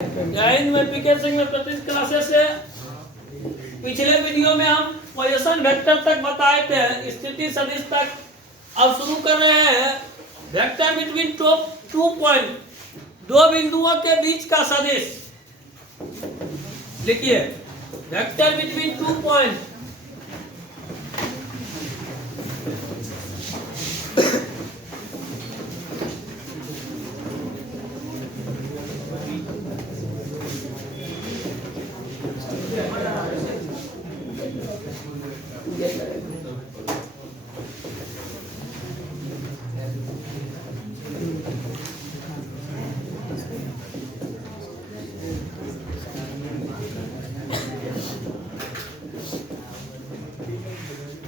जय हिंद। मैं पीके सिंह में प्रतिदिन क्लासेस से पिछले वीडियो में हम पोजीशन वेक्टर तक बताए थे, स्थिति सदिश तक। अब शुरू कर रहे हैं वेक्टर बिटवीन टू पॉइंट, दो बिंदुओं के बीच का सदिश। लिखिए vector between two point.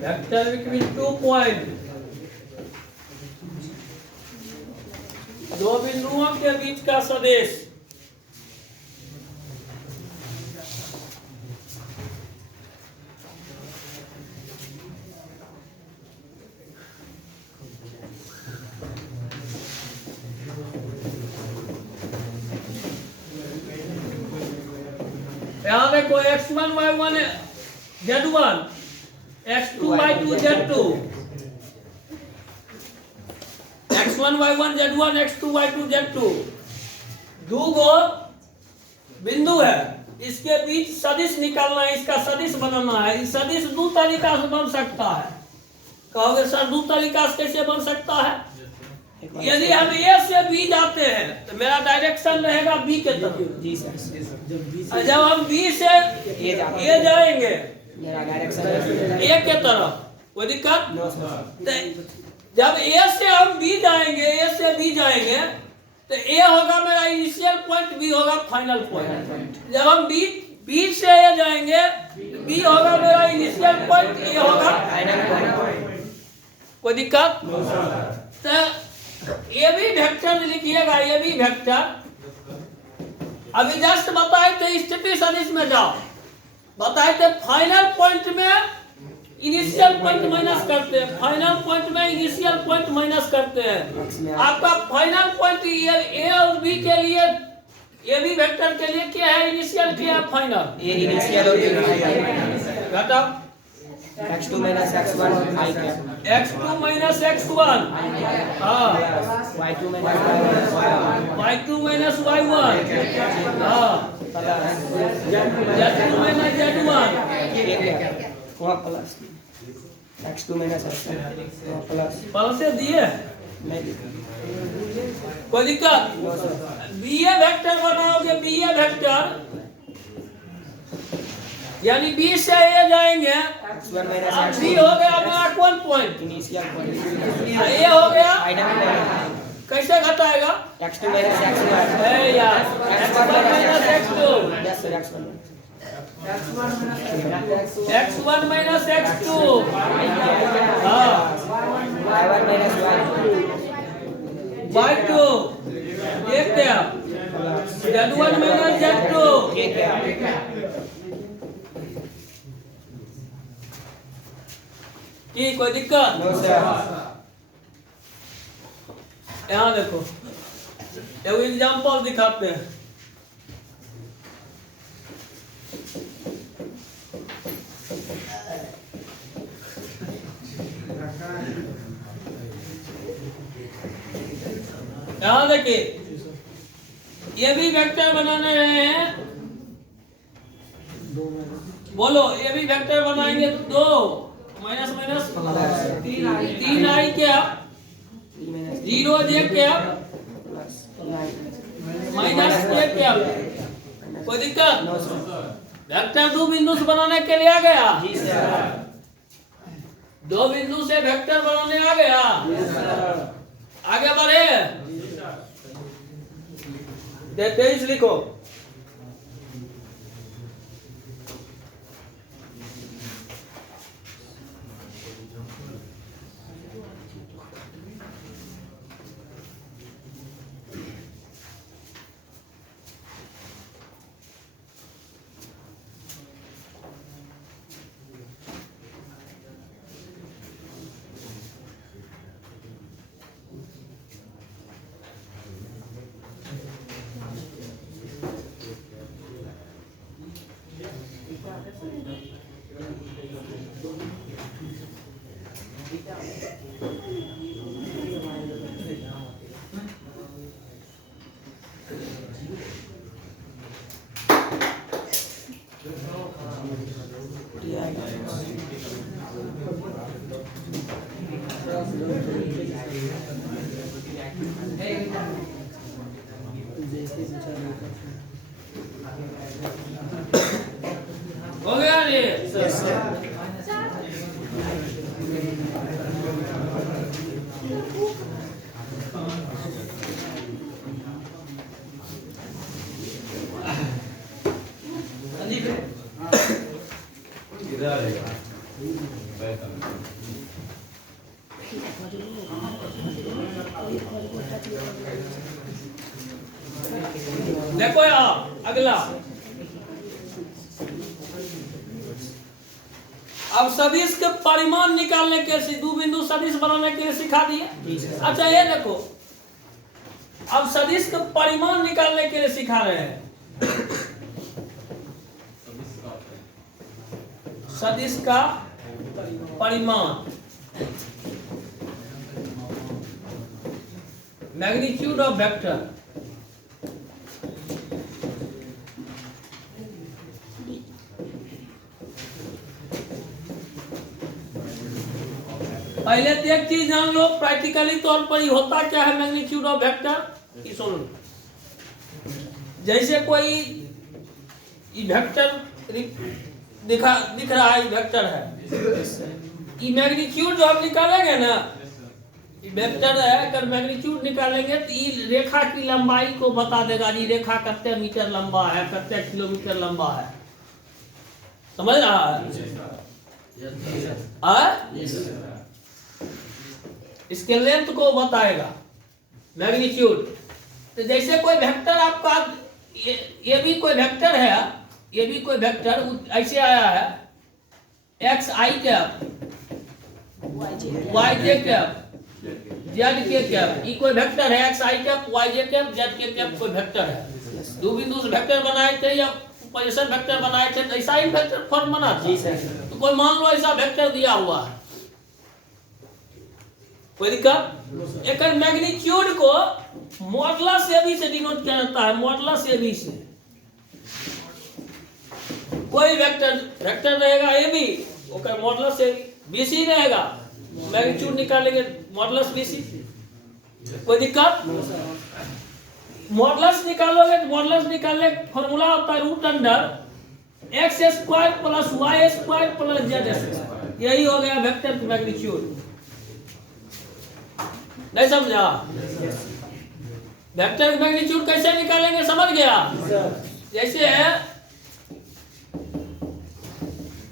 Vector between two point, दो बिंदुओं के बीच का सदिश। यहाँ देखो x1 y1 z1, x2 y2 z2, x1 y1 z1, x2 y2 z2 दो गो बिंदु है, इसके बीच सदिश निकालना है, इसका सदिश बनाना है। इस सदिश दो तरीका से बन सकता है। कहोगे सर दो तरीका से कैसे बन सकता है? यदि हम ए से बी जाते हैं तो मेरा डायरेक्शन रहेगा बी के तरफ। जी सर। जब हम बी से ए जाएंगे मेरा डायरेक्शन ए के तरफ, कोई दिक्कत? No sir. जब ए से हम बी जाएंगे, ए से बी जाएंगे तो ए होगा मेरा इनिशियल पॉइंट, बी होगा फाइनल पॉइंट। जब हम बी से ए जाएंगे बी होगा मेरा इनिशियल पॉइंट, ए होगा फाइनल पॉइंट। कोई दिक्कत? तो ये भी वेक्टर लिखिएगा, ये भी वेक्टर। अभी जस्ट बताए थे स्थिति सदिश में जाओ, बताए थे फाइनल पॉइंट में इनिशियल पॉइंट माइनस करते हैं, फाइनल पॉइंट में इनिशियल पॉइंट माइनस करते हैं। आपका फाइनल पॉइंट ए और बी के लिए, ये भी वेक्टर के लिए क्या है? इनिशियल, क्या है? फाइनल। ये इनिशियल और फाइनल। घटा x2 minus x1 i cap, x2 minus x1, हाँ, y2 minus y1, y2 minus y1, हाँ, z2 minus z1, वहाँ प्लस x2 minus x1 वहाँ प्लस पल से दिए नहीं। कोई दिक्कत? No sir. B A vector बनाओगे, बी ए वेक्टर यानी बी से ए जाएंगे, x1 minus अब x2 बी हो गया मेरा कौन पॉइंट? Initial point. ए हो गया, फाइनल पॉइंट कैसे घटाएगा? x2 minus x1 है यार, x1 minus x2, yes sir x1 x1 minus x2, हाँ, y1 minus y2 y2, देखते हैं z1 minus z2, ठीक है। की कोई दिक्कत? No sir. यहाँ देखो एगो एग्जाम्पल दिखाते हैं। यहाँ देखिए ये भी वेक्टर बनाने रहे हैं, बोलो ये भी वेक्टर बनाएंगे तो दो माइनस माइनस तीन आई क्या, जीरो एक क्या, माइनस एक क्या, कोई दिक्कत? वेक्टर दो बिंदु से बनाने के लिए आ गया। जी सर। दो बिंदु से वेक्टर बनाने आ गया। आगे बढ़े, 23 लिखो। हो गया ये देखो यार अगला अब सदिश के परिमाण निकालने के दो बिंदु सदिश बनाने के लिए सिखा दिए। अच्छा ये देखो अब सदिश के परिमाण निकालने के लिए सिखा रहे हैं। सदिश का परिमाण मैग्नीट्यूड ऑफ वेक्टर पहले तो एक चीज जान लो प्रैक्टिकली तौर पर ही होता क्या है मैग्नीट्यूड ऑफ वेक्टर। सुनो जैसे कोई वेक्टर दिख रहा है वेक्टर है ये मैग्नीट्यूड जो हम निकालेंगे ना वेक्टर है अगर मैग्नीट्यूड निकालेंगे तो ये रेखा की लंबाई को बता देगा। ये रेखा कितने मीटर लंबा है कितने किलोमीटर लंबा है समझ रहा है इसके लेंथ को बताएगा मैग्नीट्यूड। तो जैसे कोई वेक्टर आपका ये भी कोई वेक्टर है ये भी कोई वेक्टर ऐसे आया है एक्स आई कैप वाई जे कैप जेड के कैप ये कोई वेक्टर है एक्स आई कैप वाई जे कैप जेड के कैप कोई वेक्टर है। दो बिंदु से वेक्टर बनाए थे या पोजीशन वेक्टर बनाए थे ऐसा ही वेक्टर फॉर्म बना था। तो कोई मान लो ऐसा वेक्टर दिया हुआ है कोई दिक्कत एक मैग्नीट्यूड को मॉडुलस एबी से डिनोट किया जाता है। मॉडुलस एबी से कोई वेक्टर रहेगा एबी ओकर मॉडुलस एबी बीसी रहेगा मैग्नीट्यूड निकालेंगे मॉडुलस बीसी। कोई दिक्कत मॉडुलस निकालोगे तो मॉडुलस निकालने का फॉर्मूला होता है root under X square plus Y square plus Z square. यही हो गया वेक्टर की मैग्नीट्यूड। नहीं समझा वेक्टर की मैग्नीट्यूड कैसे निकालेंगे समझ गया। जैसे है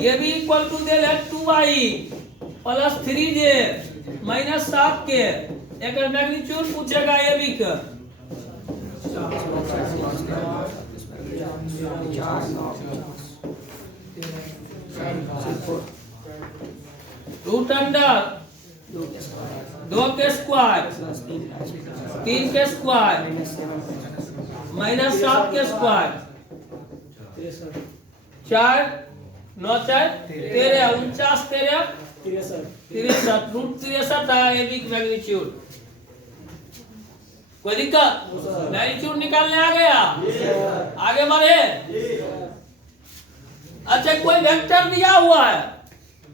ये भी इक्वल टू दे 2i plus 3j minus 7k एक मैग्नीट्यूड पूछेगा ये भी का रूट अंडर 2 के स्क्वायर 3 के स्क्वायर माइनस 7 के स्क्वायर 4 9 4 13 49 13 63 रूट 63 है ये भी मैग्नीट्यूड। कोई दिक्कत मैग्नीट्यूड निकालने आ गया आगे बढ़े। अच्छा कोई वेक्टर दिया हुआ है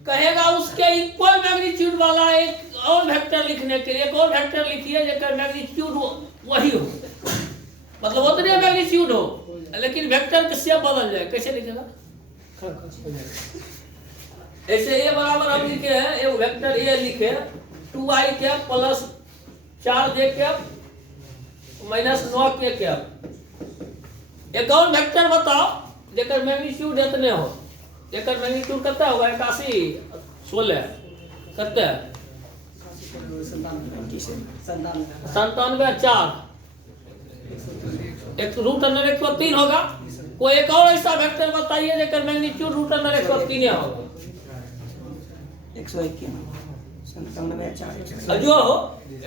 कहेगा उसके इक्वल मैग्नीट्यूड वाला एक और वेक्टर लिखने के लिए एक और वेक्टर लिखिए जिसका मैग्नीट्यूड वही हो मतलब उतने मैग्नीट्यूड हो लेकिन वेक्टर के शेप बदल जाए। कैसे लिखेगा ऐसे ए बराबर हम लिखे हैं एक वेक्टर ए लिखे 2i cap plus 4j cap minus 9k cap. एक और वेक्टर बताओ जेकर मैग्नीट्यूड इतने हो जेकर मैग्नीट्यूड कितना होगा 81 16 कितना 97 4 एक रूट अंडर 103 होगा। कोई एक और ऐसा वेक्टर बताइए जेकर मैग्नीट्यूड रूट अंडर 103 होगा 101 जो हो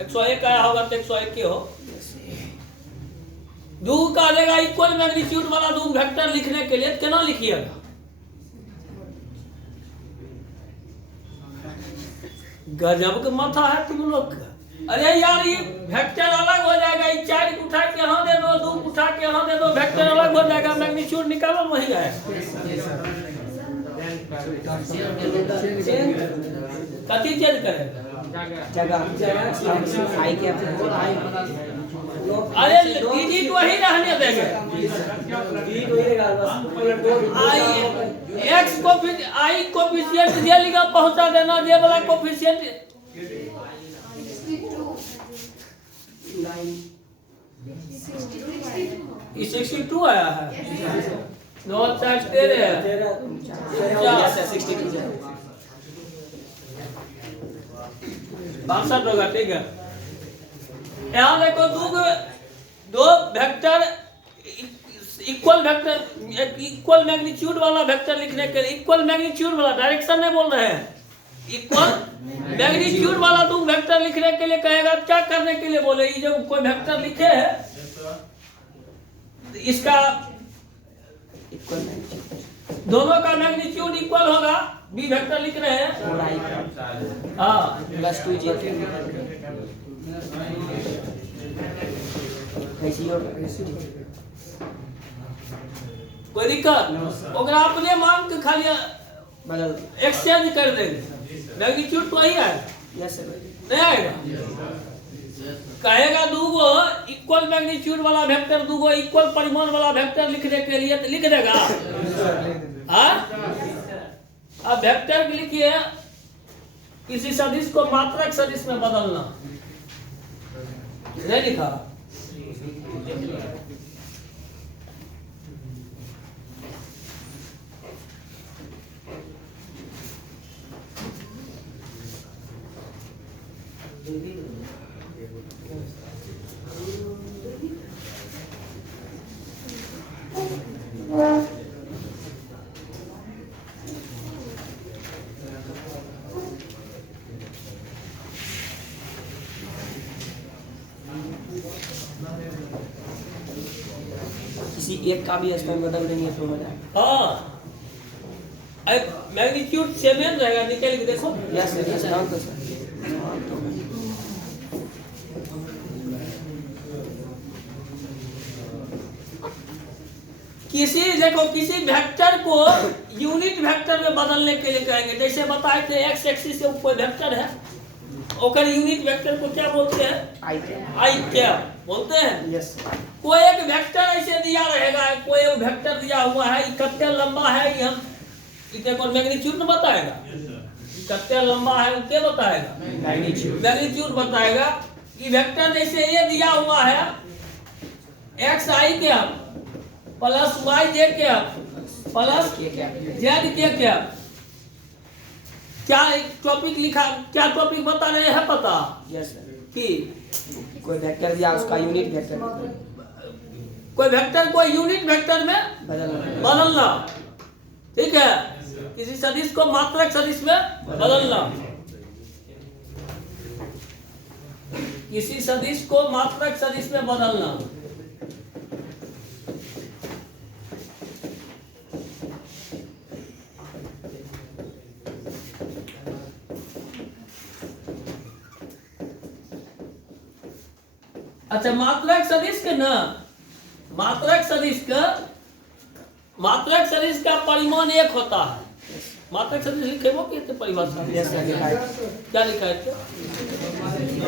101 आया होगा तो 101 के हो। दो का देगा इक्वल मैग्नीट्यूड वाला दो वेक्टर लिखने के लिए कितना लिखिएगा गजब का माथा है तुम लोग का। अरे यार ये वेक्टर अलग हो जाएगा, ये 4 को उठा के यहाँ दे दो, 2 को उठा के यहाँ दे दो, वेक्टर अलग हो जाएगा, मैग्नीट्यूड निकालो वही है। कथी चेंज करेगा? जगह आई के अरे डिजिट वही रहने देंगे। आई एक्स आई कोफिशिएंट ये लिखा पहुंचा देना, ये वाला कोफिशिएंट 62 आया है। 9 4 13 62 होगा, ठीक है। यहाँ देखो दो vector equal vector, equal magnitude वाला वेक्टर लिखने के लिए, इक्वल मैग्नीट्यूड वाला, डायरेक्शन नहीं बोल रहे हैं, इक्वल मैग्नीट्यूड वाला 2 वेक्टर लिखने के लिए कहेगा। क्या करने के लिए बोले? ये जब कोई वेक्टर लिखे है इसका इक्वल दोनों का मैग्नीट्यूड इक्वल होगा। बी वेक्टर लिख रहे हैं, हाँ, प्लस 2 जी कोई दिक्कत? ओकरा अपने मान के खाली बदल एक्सचेंज कर देंगे, मैग्नीट्यूड तो वही है, यस नहीं आएगा। कहेगा 2 इक्वल मैग्नीट्यूड वाला वेक्टर, 2 इक्वल परिमाण वाला वेक्टर लिखने के लिए तो लिख देगा। हाँ, अब वेक्टर लिखिए, किसी सदिश को मात्रक सदिश में बदलना, नहीं लिखा। किसी एक का भी स्थान बदल देंगे तो हो जाएगा। हाँ, मैग्नीट्यूड सेम रहेगा, निकल के देखो। यस सर, यस सर, तो सर किसी वेक्टर को यूनिट वेक्टर में बदलने के लिए कहेंगे। जैसे बताए थे एक्स एक्सिस से कोई वेक्टर है, ओकर यूनिट वेक्टर को क्या बोलते हैं? आई कैप बोलते हैं। यस कोई एक वेक्टर ऐसे दिया रहेगा, कोई एक वेक्टर दिया हुआ है, कितना लंबा है, ये हम इसे मैग्नीट्यूड न बताएगा, कितना लंबा है क्या बताएगा? मैग्नीट्यूड बताएगा। ये वेक्टर जैसे ये दिया हुआ है, एक्स आई कैप प्लस वाई जे कैप प्लस जेड के कैप। क्या टॉपिक लिखा, क्या टॉपिक बता रहे हैं पता? यस सर, कि कोई वेक्टर दिया उसका यूनिट वेक्टर कोई वेक्टर को यूनिट वेक्टर में बदलना, ठीक है। किसी सदिश को मात्रक सदिश में बदलना, किसी सदिश को मात्रक सदिश में बदलना। अच्छा, मात्रक सदिश के ना, मात्रक सदिश का परिमाण 1 होता है। मात्रक सदिश लिखेबो के परिभाषा? यस सर, लिखा है। क्या लिखा है?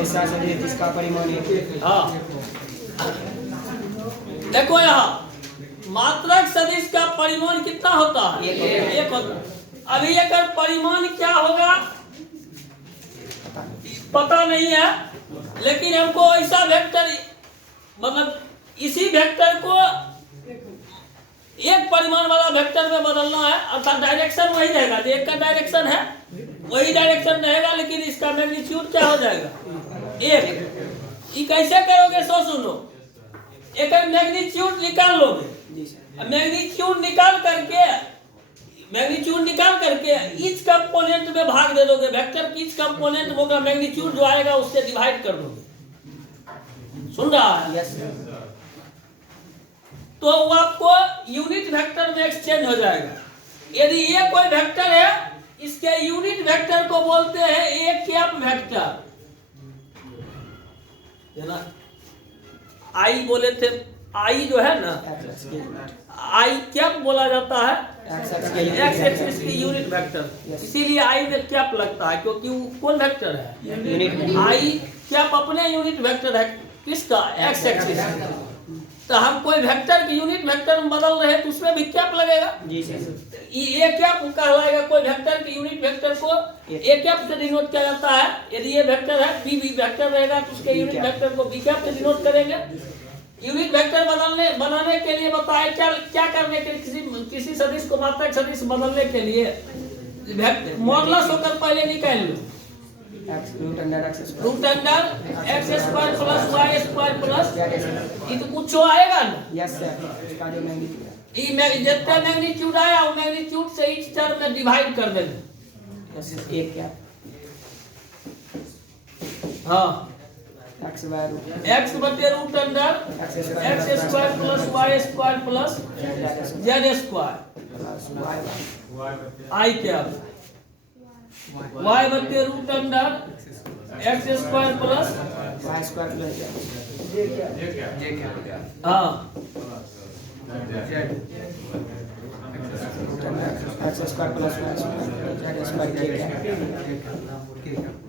ऐसा सदिश जिसका परिमाण हाँ, देखो यहाँ मात्रक सदिश का परिमाण कितना होता है? 1 होता है। अभी एक परिमाण क्या होगा पता नहीं है, लेकिन हमको ऐसा वेक्टर, मतलब इसी वेक्टर को एक परिमाण वाला वेक्टर में बदलना है, अर्थात डायरेक्शन वही रहेगा, जो एक का डायरेक्शन है वही डायरेक्शन रहेगा, लेकिन इसका मैग्नीट्यूड क्या हो जाएगा? 1। ये कैसे करोगे सो सुनो, एक मैग्नीट्यूड निकाल लोगे, मैग्नीट्यूड निकाल करके ईच कंपोनेंट में भाग दे दोगे, वेक्टर की ईच कंपोनेंट होगा, मैग्नीट्यूड जो आएगा उससे डिवाइड कर दोगे। सुन रहा है? यस तो वो आपको यूनिट वेक्टर में एक्सचेंज हो जाएगा। यदि ये कोई वेक्टर है, इसके यूनिट वेक्टर को बोलते हैं ए कैप वेक्टर, है ना। आई बोले थे, आई जो है ना, आई कैप बोला जाता है एक्स एक्सिस की यूनिट वेक्टर, इसीलिए आई में कैप लगता है, क्योंकि वो कौन वेक्टर है, आई कैप अपने यूनिट वेक्टर है, किसका, एक्स एक्सिस। तो हम कोई वेक्टर की यूनिट वेक्टर में बदल रहे हैं तो उसमें भी कैप लगेगा जी सर। ये कैप कहलाएगा। कोई वेक्टर की यूनिट वेक्टर को ए कैप से डिनोट किया जाता है। यदि ये वेक्टर है, बी वेक्टर रहेगा तो उसके यूनिट वेक्टर को बी कैप से डिनोट करेंगे। यूनिट वेक्टर बनाने के लिए बताए क्या करने के लिए, किसी सदिश को मात्रक सदिश बदलने के लिए मॉडुलस होकर पहले निकाल लो, root under X square plus Y square plus, ये तो कुछ आएगा ना। यस सर, इसका जो मैग्नीट्यूड है, ये जितना मैग्नीट्यूड आया वो मैग्नीट्यूड से इस टर्म में डिवाइड कर देंगे। यस एक क्या, हाँ, एक्स बाय रूट एक्स बटे root under X square plus Y square plus Z square I cap, Y बटे root under X square plus Y square plus हाँ X square plus Y square Z square.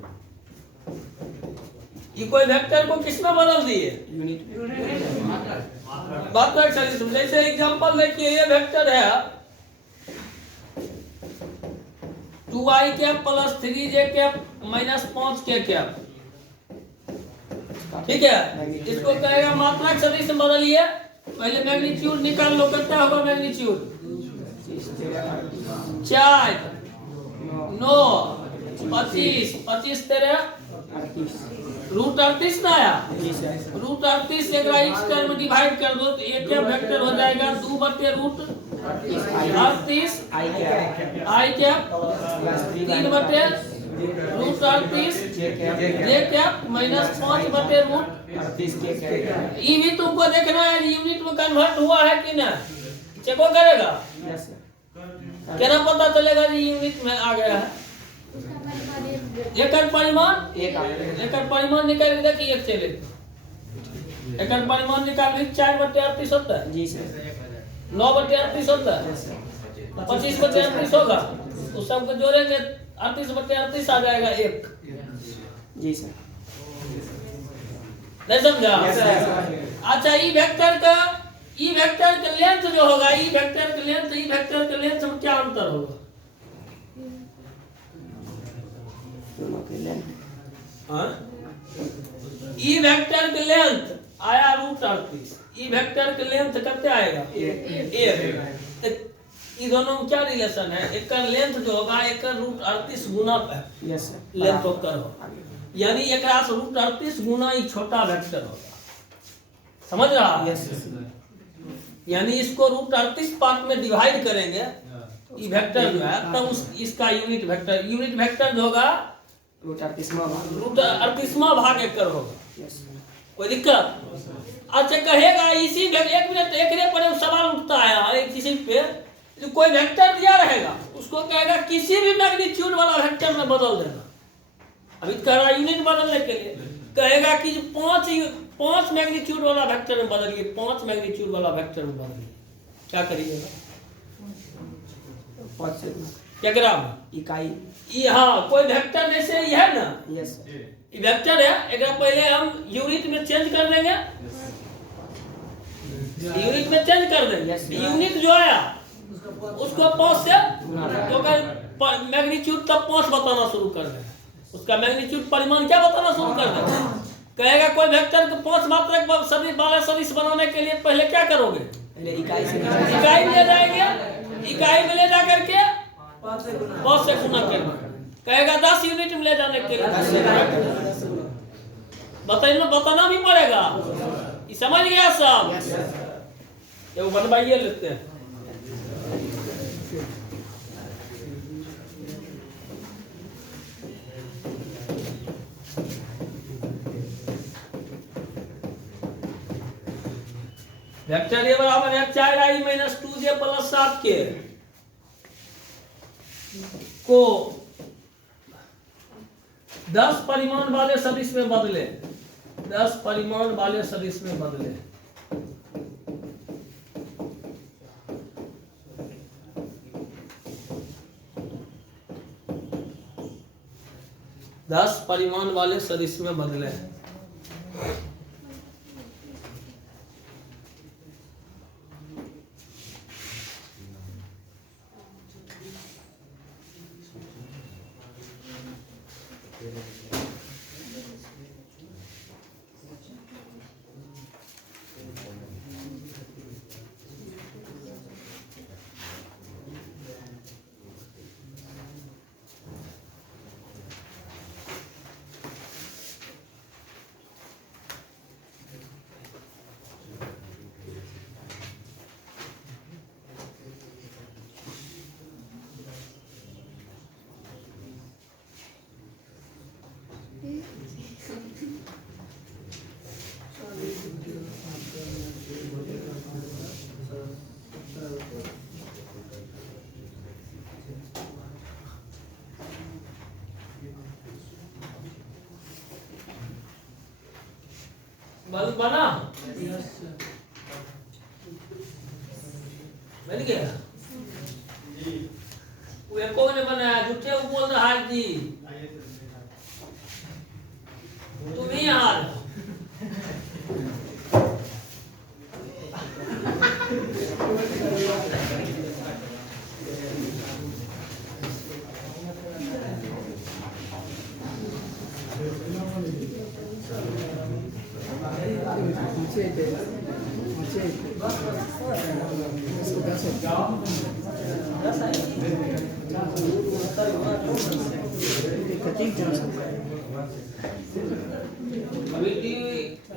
ये कोई vector को किसमें बदल दिए, unit बात तो चलिए सुन। जैसे एग्जांपल देखिए, ये वेक्टर है 2i cap plus 3j cap minus 5k cap, ठीक है। इसको कहेगा मात्रक सदिश में बदलिए। पहले मैग्नीट्यूड निकाल लो, कितना होगा मैग्नीट्यूड, 4 9 25 25 13 रूट 38 ना आया, रूट 38 से इस टर्म डिवाइड कर दो तो एक क्या वेक्टर हो जाएगा 2 बटे रूट 38 आई कैप 3 बटे रूट 38 जे कैप माइनस 5 बटे रूट। ये भी तुमको देखना है यूनिट में कन्वर्ट हुआ है कि ना, चेको करेगा। क्या पता चलेगा कि यूनिट में आ गया है। एकर परिमाण निकाल के देखिए, एक चले एकर परिमाण निकाल के 4 बटे 38 होता है जी सर, 9 बटे 38 होता है, 25 बटे 38 होगा, उस सबको जोड़ेंगे 38 बटे 38 आ जाएगा 1 जी सर। नहीं समझा। अच्छा, ई वेक्टर का लेंथ जो होगा, ई वेक्टर के लेंथ में क्या अंतर होगा, ई वेक्टर के लेंथ आया रूट 38, ई वेक्टर के लेंथ कितने आएगा 1। ये दोनों में क्या रिलेशन है, एक का लेंथ जो होगा एक रूट 38 गुना यस लेंथ होकर, यानी एक रूट 38 गुना ही छोटा वेक्टर होगा, समझ रहा। यस यानी इसको रूट 38 पार्ट में डिवाइड करेंगे, ये वेक्टर जो है तब इसका यूनिट वेक्टर जो होगा रूट 38वां भाग एकर होगा। यस कोई दिक्कत। अच्छा, कहेगा इसी एक मिनट एक पर सवाल उठता है, किसी पे कोई वेक्टर दिया रहेगा उसको कहेगा किसी भी मैग्नीट्यूड वाला वेक्टर में बदल देना। अभी कह रहा यूनिट बदलने के लिए कहेगा कि 5 मैग्नीट्यूड वाला वेक्टर में बदलिए, 5 मैग्नीट्यूड वाला वेक्टर में बदलिए, क्या करिएगा, क्या ग्राम इकाई। ये हाँ, कोई वेक्टर जैसे ये है ना, यस ये वेक्टर है, एक पहले हम यूनिट में चेंज कर देंगे, यूनिट में चेंज कर देंगे। यूनिट जो आया उसको 5 से तो मैग्नीट्यूड तब 5 बताना शुरू कर देंगे, उसका मैग्नीट्यूड परिमाण क्या बताना शुरू कर देंगे। कहेगा कोई वेक्टर को 5 मात्रक सदिश वाला सदिश बनाने के लिए पहले क्या करोगे, इकाई में ले जाएंगे, इकाई में ले जा करके 5 से गुना करना। कहेगा 10 यूनिट में ले जाने के लिए बताना भी पड़ेगा। ये समझ गया सब, ये बनवाइए लेते हैं। वेक्टर ए बराबर है 4i - 2j + 7k। को 10 परिमाण वाले सदिश में बदले, 10 परिमाण वाले सदिश में बदले। दस परिमाण वाले सदिश में बदले। बना बन गया। वो कौन ने बनाया? झूठे वो बोल रहा है जी, तुम ही हार। अभी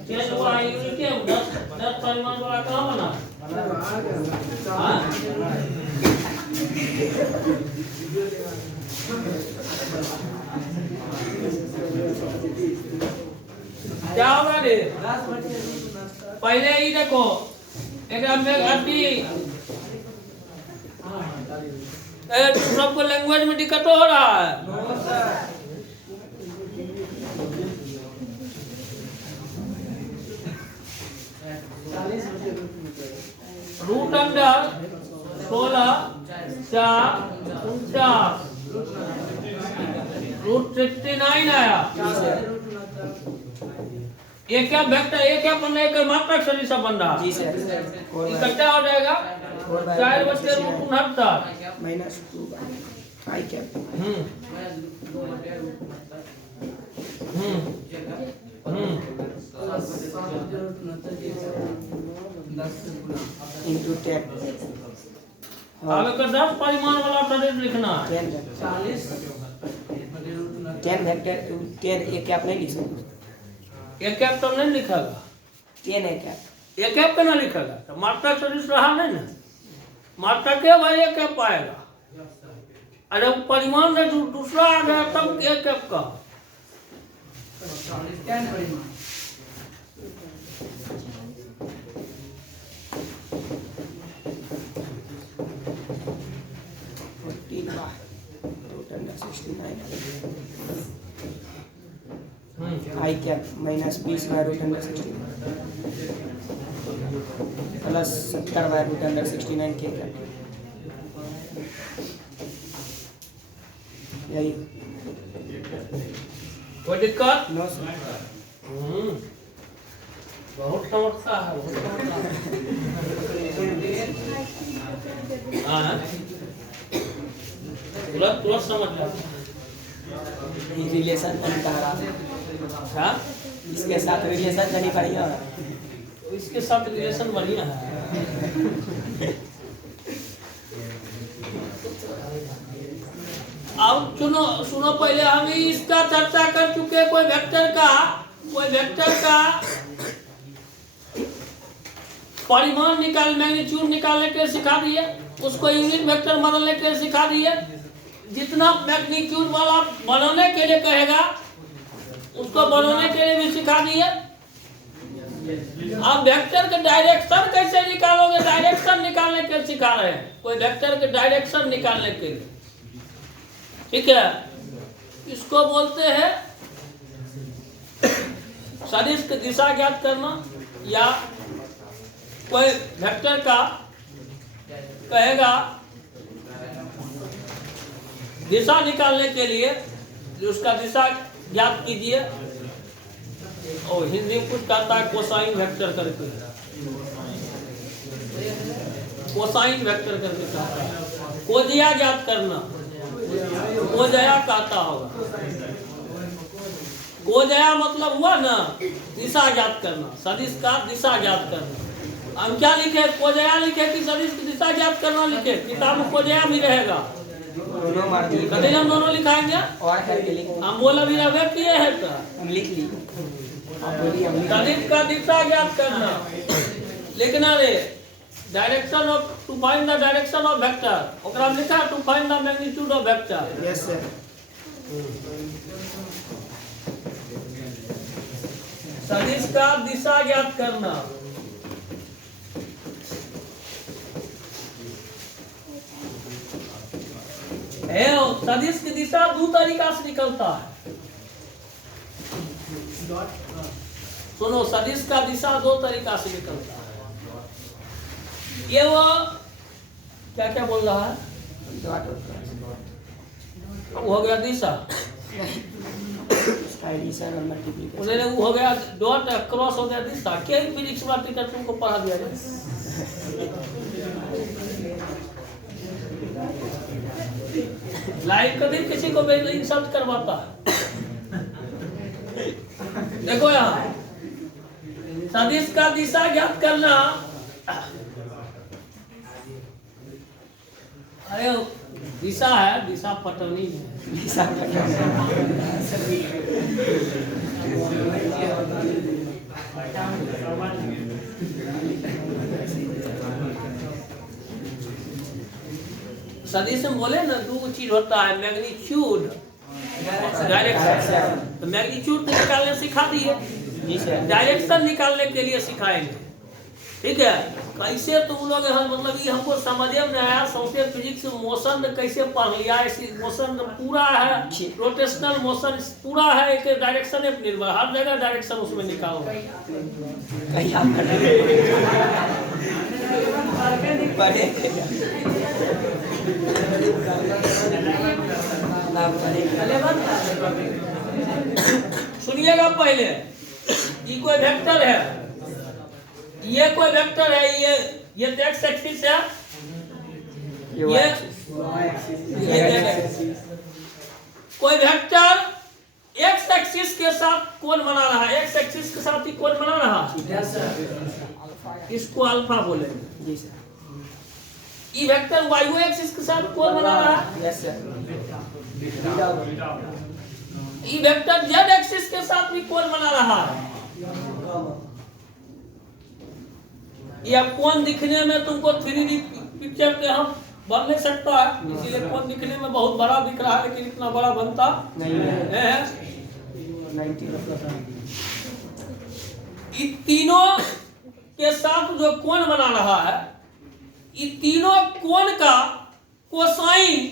चेंज हुआ है, यूनिट क्या 10 परिमाण वाला कहाँ बना? हाँ? क्या होगा रे? पहले ही देखो एक सबको लैंग्वेज में दिक्कत हो रहा है। रूट अंडर 16 4 रूट 69 आया। ये क्या वेक्टर, ये क्या बन रहा है? एक मात्रक सदिश बन रहा जी सर। इकट्ठा हो जाएगा 4/√69 -2 आई कैप। इंटू 10। अब एक 10 परिमाण वाला सदिश लिखना है। 10 वेक्टर 10 एक कैप नहीं लिख सकते। एक कैप तो नहीं लिखेगा। 10 एक कैप। एक कैप ना लिखेगा तो मात्रक सदिश रहा नहीं ना। मात्रक के भाई एक कैप आएगा। अरे परिमाण में दूसरा आ गया तब एक कैप का। आई कैप -20/√69 प्लस 70/√69 के कैप। यही कोई दिक्कत? No sir. बहुत समझता है, बहुत समझता है। हाँ तुरंत समझ जाता। रिलेशन नहीं पा रहा। हाँ इसके साथ रिलेशन नहीं बढ़िया। इसके साथ रिलेशन बढ़िया है। अब सुनो पहले हम इसका चर्चा कर चुके। कोई वेक्टर का परिमाण मैग्नीट्यूड निकालने के सिखा दिए, उसको यूनिट वेक्टर बदलने के सिखा दिए। जितना मैग्नीट्यूड वाला बनाने के लिए कहेगा उसको बनाने के लिए भी सिखा दिए। आप वेक्टर के डायरेक्शन कैसे निकालोगे? डायरेक्शन निकालने के सिखा रहे हैं। कोई वेक्टर के डायरेक्शन निकालने के लिए ठीक है, इसको बोलते हैं सदिश की दिशा ज्ञात करना, या कोई वेक्टर का कहेगा दिशा निकालने के लिए उसका दिशा ज्ञात कीजिए, और हिंदी में कुछ कहता है कोसाइन वेक्टर करके, कोसाइन वेक्टर करके कहता है। कोजिया ज्ञात करना, कोजया कहता होगा, कोजया मतलब हुआ ना दिशा ज्ञात करना, सदिश का दिशा ज्ञात करना। हम क्या लिखे, कोजया लिखे कि सदिश की दिशा ज्ञात करना लिखे? किताब में कोजया भी रहेगा, दोनों मार दिए। कभी हम दोनों लिखाएंगे। और है कि लिख हम बोला भी रहे किए है तो हम लिख ली। आप बोलिए हम लिख ली। सदिश का दिशा ज्ञात करना लिखना रे, direction of to find the direction of vector, ओकरा में लिखा to find the magnitude of vector. Yes sir. सदिश का दिशा ज्ञात करना, है सदिश की दिशा दो तरीका से निकलता है। सुनो, सदिश का दिशा दो तरीका से निकलता है। ये वो क्या क्या बोल रहा है, वो हो गया दिशा, एडिशन और मल्टीप्लिकेशन। उन्होंने वो हो गया डॉट, क्रॉस हो गया दिशा। क्या फिजिक्स वाला टीचर तुमको पढ़ा दिया जाए? लाइव कभी किसी को भी इंसल्ट करवाता है। देखो यहाँ सदिश का दिशा ज्ञात करना, अरे दिशा है, दिशा पटवनी है, सदिश में बोले ना दो चीज होता है, मैग्नीट्यूड, डायरेक्शन। तो मैग्नीट्यूड निकालने सिखा दिए, डायरेक्शन निकालने के लिए सिखाएंगे। ठीक है, कैसे तुम लोग मतलब ये हमको समझे में आया, सौसे फिजिक्स मोशन कैसे पढ़ लिया, ऐसी मोशन पूरा है, रोटेशनल मोशन पूरा है, एक डायरेक्शन पे निर्भर, हर जगह डायरेक्शन उसमें निकालो। सुनिएगा पहले, ये कोई वेक्टर है, ये कोई वेक्टर है, ये एक्स एक्सिस है, ये कोई वेक्टर एक्स एक्सिस के साथ कोण बना रहा है, एक्स एक्सिस के साथ ही कोण बना रहा है, इसको अल्फा बोलेंगे। जी सर। ये वेक्टर वाई एक्सिस के साथ कोण बना रहा है, यस सर। ये वेक्टर जेड एक्सिस के साथ भी कोण बना रहा है। या कोण दिखने में तुमको 3D पिक्चर के हम बन नहीं सकता है, इसीलिए कोण दिखने में बहुत बड़ा दिख रहा है, लेकिन इतना बड़ा बनता नहीं है। ये तीनों के साथ जो कोण बना रहा है, ये तीनों कोण का कोसाइन,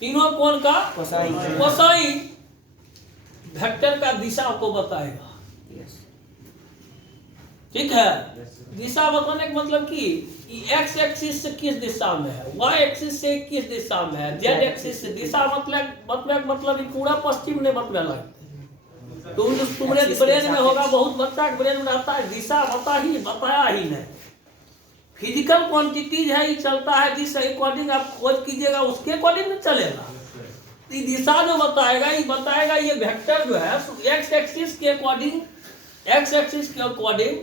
तीनों कोण का कोसाइन वेक्टर का दिशा को बताएगा। ठीक है, दिशा बताने का मतलब कि एक्स एक्सिस से किस दिशा में है, वाई एक्सिस से किस दिशा में है, जेड एक्सिस से। दिशा मतलब ये पूरा पश्चिम ने बतला, तुम्हारे ब्रेन में होगा, बहुत बच्चा के ब्रेन में रहता है, दिशा बताया ही नहीं। फिजिकल क्वांटिटीज है, ये चलता है जिस अकॉर्डिंग आप खोज कीजिएगा उसके अकॉर्डिंग में चलेगा। दिशा जो बताएगा, ये बताएगा ये वेक्टर जो है एक्स एक्सिस के अकॉर्डिंग, एक्स एक्सिस के अकॉर्डिंग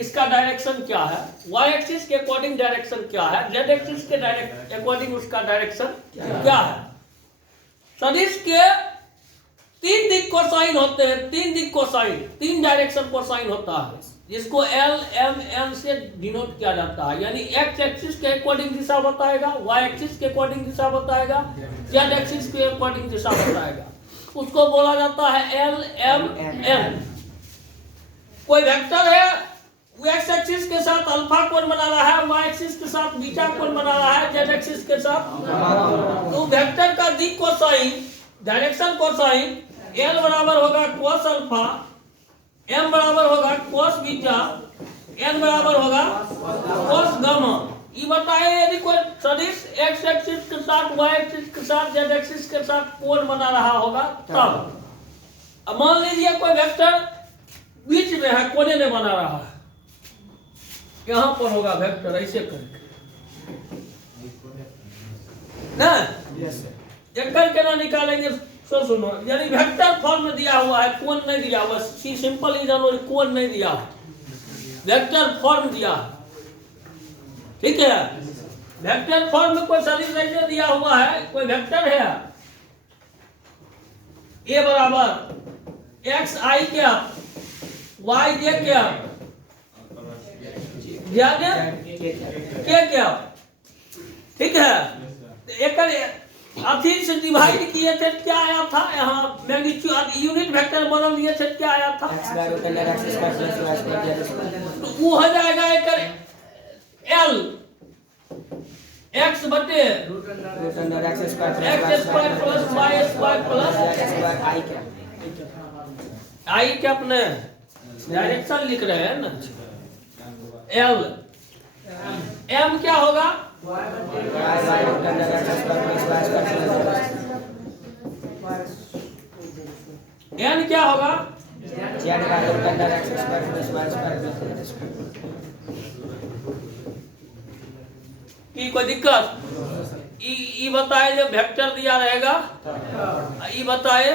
इसका डायरेक्शन क्या है, वाई एक्सिस के अकॉर्डिंग डायरेक्शन क्या है, जेड एक्सिस के अकॉर्डिंग उसका डायरेक्शन क्या है। सदिश के तीन दिक कोसाइन होते हैं, तीन दिक कोसाइन, तीन डायरेक्शन कोसाइन होता है, जिसको एल एम एन से डिनोट किया जाता है। यानी एक्स एक्सिस के अकॉर्डिंग दिशा बताएगा, वाई एक्सिस के अकॉर्डिंग दिशा बताएगा, जेड एक्सिस के अकॉर्डिंग दिशा बताएगा, उसको बोला जाता है एल एम एन। कोई वेक्टर है, वो एक्स एक्सिस के साथ अल्फा कोण बना रहा है, वाई एक्सिस के साथ बीटा कोण बना रहा है, जेड एक्सिस के साथ। तो वेक्टर का दिक कोसाइन, डायरेक्शन कोसाइन एल बराबर होगा कोस अल्फा, एम बराबर होगा कोस बीटा, एन बराबर होगा कोस गामा। ये बताए यदि कोई सदिश एक्स एक्सिस के साथ वाई एक्सिस के साथ जेड एक्सिस के साथ कोण बना रहा होगा तब। अब मान लीजिए कोई वेक्टर बीच में है, कोने में बना रहा है, यहां पर होगा वेक्टर ऐसे करके ना। एक करके ना निकालेंगे। सो सुनो, यानी वेक्टर फॉर्म में दिया हुआ है, कोण नहीं दिया हुआ, सिंपल ही जानो कोण नहीं दिया है, वेक्टर फॉर्म दिया है, ठीक है। वेक्टर फॉर्म में कोई सदिश ऐसे दिया हुआ है, कोई वेक्टर है ए बराबर एक्स आई क्या वाई जे क्या क्या, ठीक है। एक अथी से डिवाइड किए थे, क्या आया था यहाँ मैग्नीट्यूड यूनिट वेक्टर बदल दिए थे, क्या आया था, तो वो हो जाएगा एक एल एक्स बटे X square plus Y square plus I cap ने डायरेक्शन लिख रहे हैं ना। एल एम क्या होगा, एन क्या होगा, की कोई दिक्कत। ई बताए जब वेक्टर दिया रहेगा, ई बताए।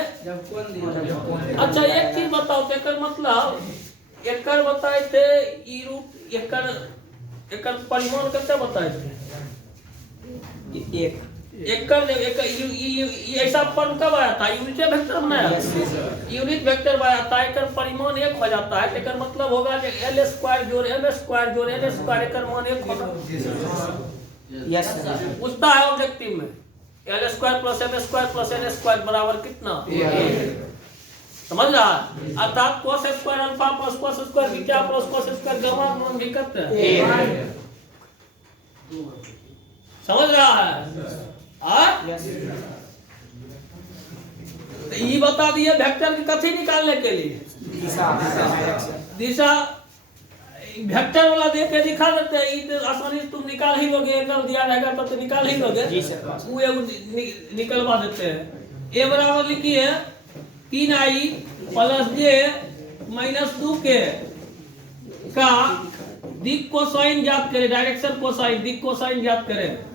अच्छा एक चीज बताओ, एकर मतलब एकर बताए थे ई रूट, एकर परिमाण कितना बताए थे, एकर ऐसा फॉर्म कब आया था, यूनिट वेक्टर बनाया, यूनिट वेक्टर बनाया था, एकर परिमाण एक हो जाता है, एकर मतलब होगा कि एल स्क्वायर जोड़ एम स्क्वायर जोड़ एन स्क्वायर, एकर मान एक होगा। पूछता है ऑब्जेक्टिव में, L square plus M square plus N square बराबर कितना, समझ रहा है। अर्थात cos square alpha plus cos square beta plus cos square gamma मान भी करते हैं, समझ रहा है। तो ये बता दिए वेक्टर की कथी निकालने के लिए, दिशा वेक्टर वाला देख के दिखा देते हैं, ये तो आसानी से तुम निकाल ही लोगे, एंगल दिया रहेगा तब तो निकाल ही लोगे, वो निकलवा देते हैं। ए बराबर लिखिए 3i प्लस जे माइनस 2k का दिक कोसाइन ज्ञात करें, डायरेक्शन कोसाइन, दिक कोसाइन ज्ञात करें।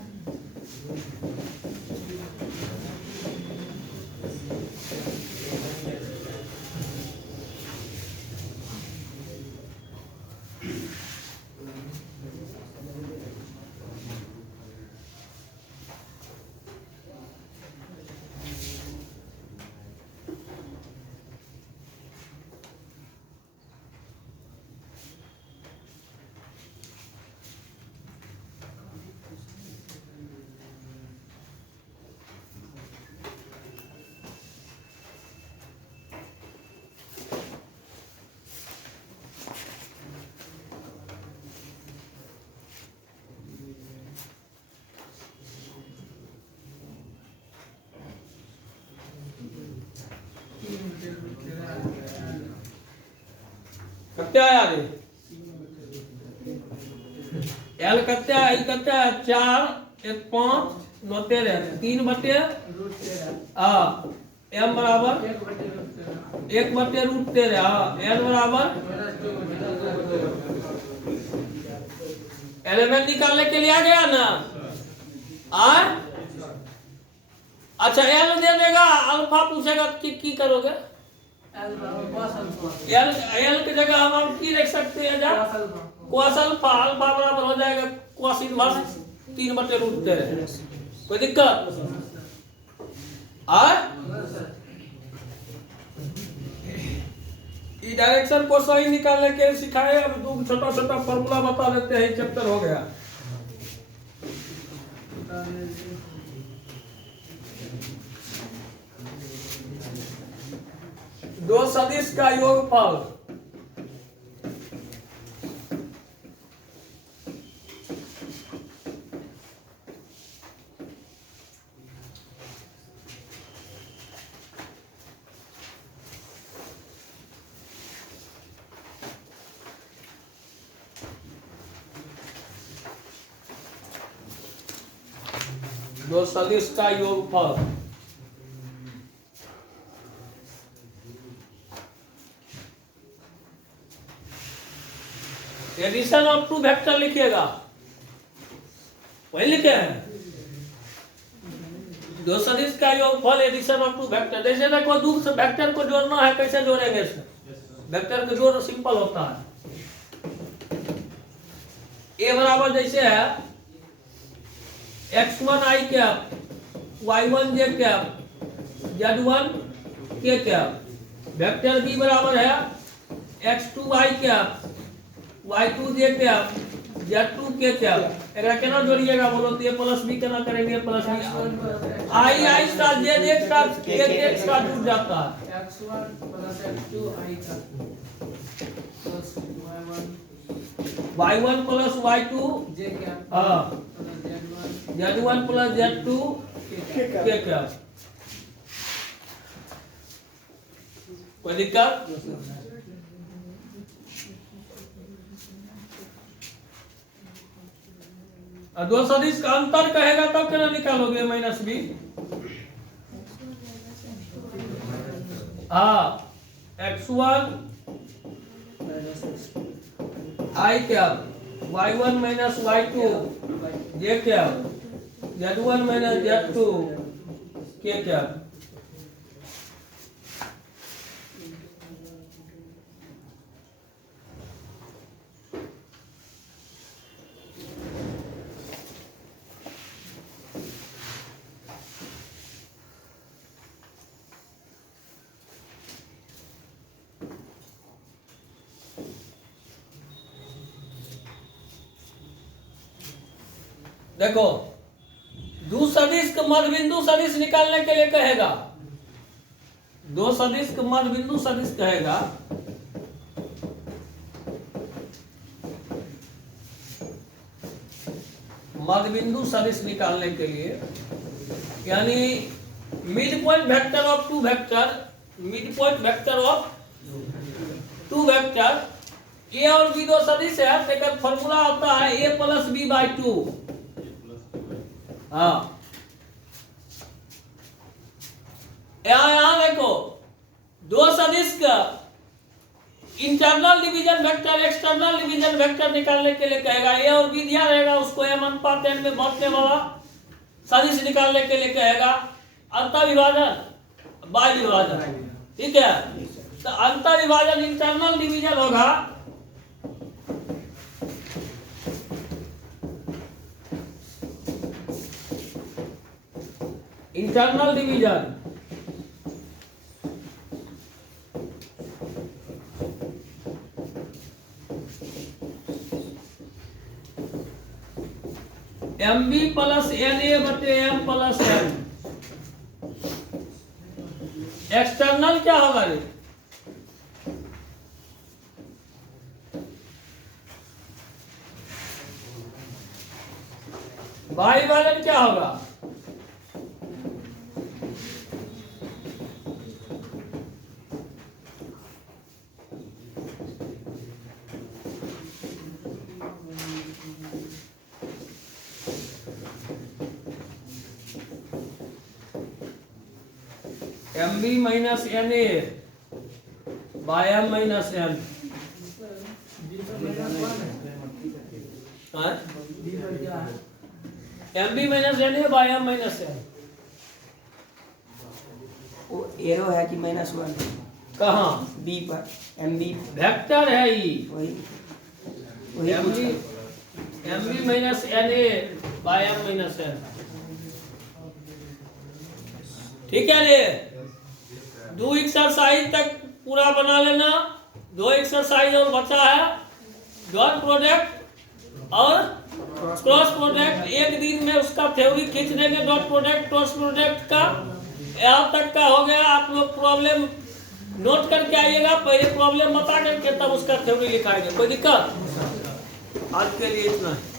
कितने आया रे, एल कितने आई, कितने 4 1 5 9 13 3 बटे एम बराबर 1 बटे रूट 13, एल बराबर एलिमेंट निकालने के लिए आ गया ना। अच्छा एल दे देगा, अल्फा पूछेगा की करोगे, एल की जगह हम की रख सकते हैं, जा कोस अल्फा, अल्फा बराबर हो जाएगा कोस इनवर्स 3 बटे रूट 13, कोई दिक्कत ये डायरेक्शन कोसाइन निकालने के लिए सिखाए। अब दो छोटा छोटा फॉर्मूला बता देते हैं, चैप्टर हो गया। दो सदिश का योगफल दो सदिश का योगफल एडिशन ऑफ टू वेक्टर लिखिएगा, वही लिखे हैं दो सदिश का योगफल एडिशन ऑफ टू वेक्टर। जैसे देखो दो वेक्टर को जोड़ना है, कैसे जोड़ेंगे इसमें? वेक्टर को जोड़ सिंपल होता है। ए बराबर जैसे है x1 i cap, y1 j cap, z1 k cap. Vector b बराबर है x2 i cap, y2 j cap, z2 k cap. एकरा केना जोड़िएगा बोलो तो a प्लस b केना करेंगे? Plus b i star j j star k k star जुड़ जाता है। x1 plus x2 i का plus y1 plus y2 j का हाँ plus z1 plus z2 k cap. कोई दिक्कत? दो सदिश का अंतर कहेगा तब केना निकालोगे? Minus B. हाँ x1 i cap, y1 minus y2 j cap, z1 minus z2 k cap. देखो दो सदिश का मध्य बिंदु सदिश निकालने के लिए कहेगा, दो सदिश का मध्य बिंदु सदिश कहेगा। मध्य बिंदु सदिश निकालने के लिए यानी mid point vector of two vector, mid point vector of two vector. A और बी दो सदिश है तो इसका फॉर्मूला होता है a plus B by two. हाँ यहां देखो दो सदिश का internal division vector external division vector निकालने के लिए कहेगा। ए और बी दिया रहेगा, उसको m अनुपात n में बांटने वाला सदिश निकालने के लिए कहेगा। अंतर विभाजन बाह्य विभाजन, ठीक है। तो अंतर विभाजन इंटरनल डिवीजन होगा internal division M B plus N A बटे एम प्लस एन। एक्सटर्नल क्या होगा रे? बाह्य विभाजन क्या होगा? M B minus N A by M minus N. M B minus N A by M minus N. वो एरो है कि -1? कहाँ? बी पर एम बी वेक्टर है ये। वही M B minus N A by M minus N. ठीक है रे, दो एक्सरसाइज तक पूरा बना लेना। दो एक्सरसाइज और बचा है, डॉट प्रोडक्ट और क्रॉस प्रोडक्ट। एक दिन में उसका थ्योरी खींच देंगे, डॉट प्रोडक्ट क्रॉस प्रोडक्ट का। यहाँ तक का हो गया। आप लोग प्रॉब्लम नोट करके आइएगा, पहले प्रॉब्लम बता करके तब उसका थ्योरी लिखाएंगे। कोई दिक्कत? आज के लिए इतना है।